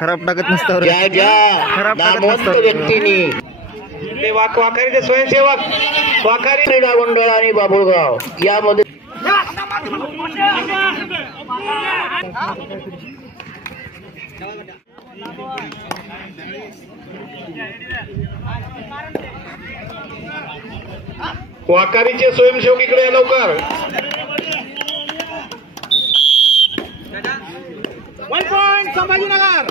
खराब टाकत नसतं ज्या ज्या नामवंत व्यक्तींनी ते वाखारीचे स्वयंसेवक वाखारी क्रीडा मंडळ आणि बाबुळगाव यामध्ये वाखारीचे स्वयंसेवक इकडे या लवकर. संभाजीनगर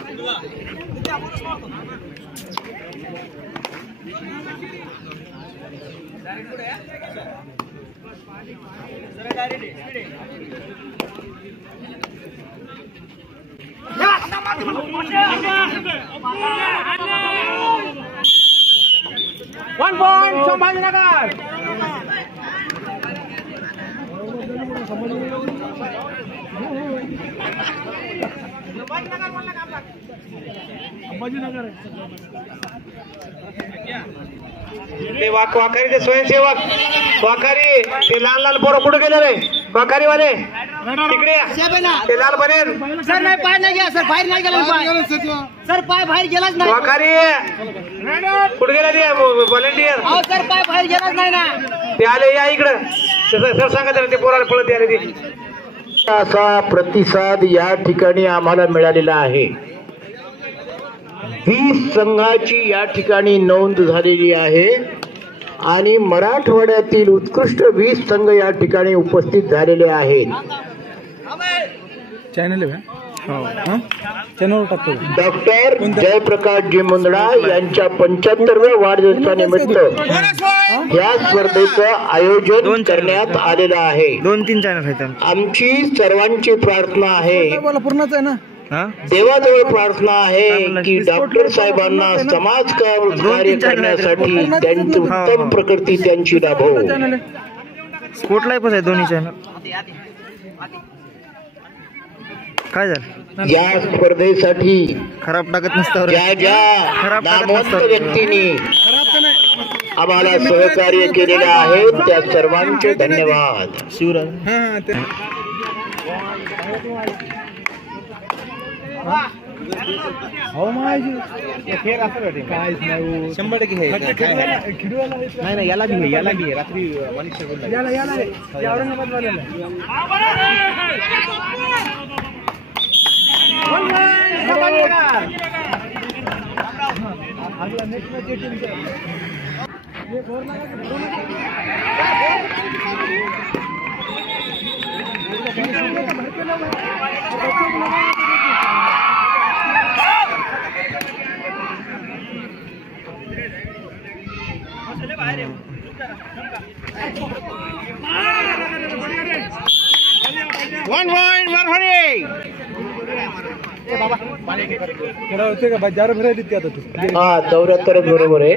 संभाजीनगर ते वाखारीचे स्वयंसेवक वाखारी ते लहान लहान पोरं कुठे गेले रे वाखारी वाले तिकडे ते लाल बनेल सर नाही पाय नाही गेला सर बाहेर नाही गेला सर पाय बाहेर गेलाच नाही वाखारी कुठे गेला ते व्हॉलेंटियर सर पाय बाहेर गेलाच नाही ना ते आले या इकडं सर सांगा ते पोराला पळत आले ते. असा प्रतिसाद या ठिकाणी आम्हाला मिळालेला आहे. 20 संघाची या ठिकाणी नोंद झालेली आहे आणि मराठवाड्यातील उत्कृष्ट 20 संघ या ठिकाणी उपस्थित झालेले आहेत. डॉक्टर जयप्रकाशजी मुंदडा यांच्या 75व्या वाढदिवसानिमित्त या स्पर्धेचं आयोजन करण्यात आलेलं आहे. 2-3 चॅनल आहेत आमची सर्वांची प्रार्थना आहे देवाजवळ प्रार्थना आहे की डॉक्टर साहेबांना समाज कार्य करण्यासाठी त्यांची उत्तम प्रकृती त्यांची लाभो. स्पोर्ट आहे दोन्ही चॅनल काय झालं या स्पर्धेसाठी खराब टाकत नसतं ज्या ज्या नामवंत व्यक्तींनी आम्हाला सहकार्य केलेले आहे त्या सर्वांचे धन्यवाद. शिवराज हो काहीच नाही 100% नाही याला घे रात्री औरंगाबाद वाल्याला दौऱ्यात बरोबर आहे.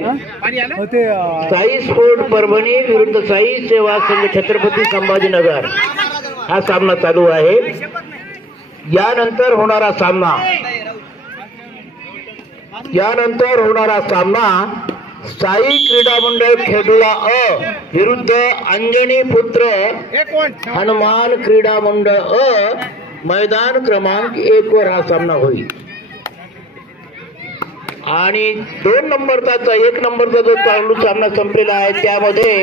साई स्पोर्ट परभणी विरुद्ध साई सेवा संघ छत्रपती संभाजीनगर हा सामना चालू आहे. यानंतर होणारा सामना साई क्रीडा मंडळ खेडुळा अ विरुद्ध अंजनी पुत्र हनुमान क्रीडा मंडळ अ मैदान क्रमांक 1 वर हा सामना होईल. आणि 2 नंबरचा 1 नंबरचा जो चालू सामना संपलेला आहे त्यामध्ये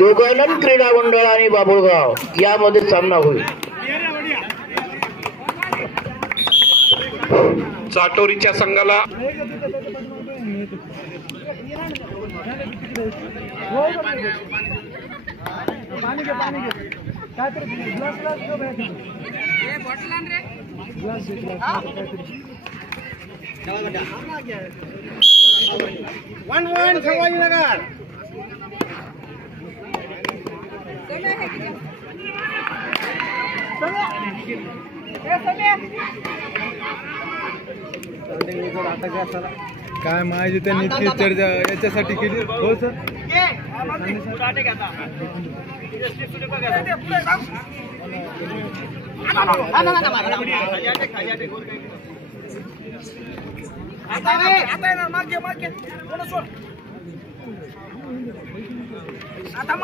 योगानंद क्रीडा मंडळ आणि बाबुळगाव यामध्ये सामना होईल. चाटोरीच्या संघाला संभाजीनगर काय माझी त्यांनी इतकी चर्चा याच्यासाठी केली. हो सर आता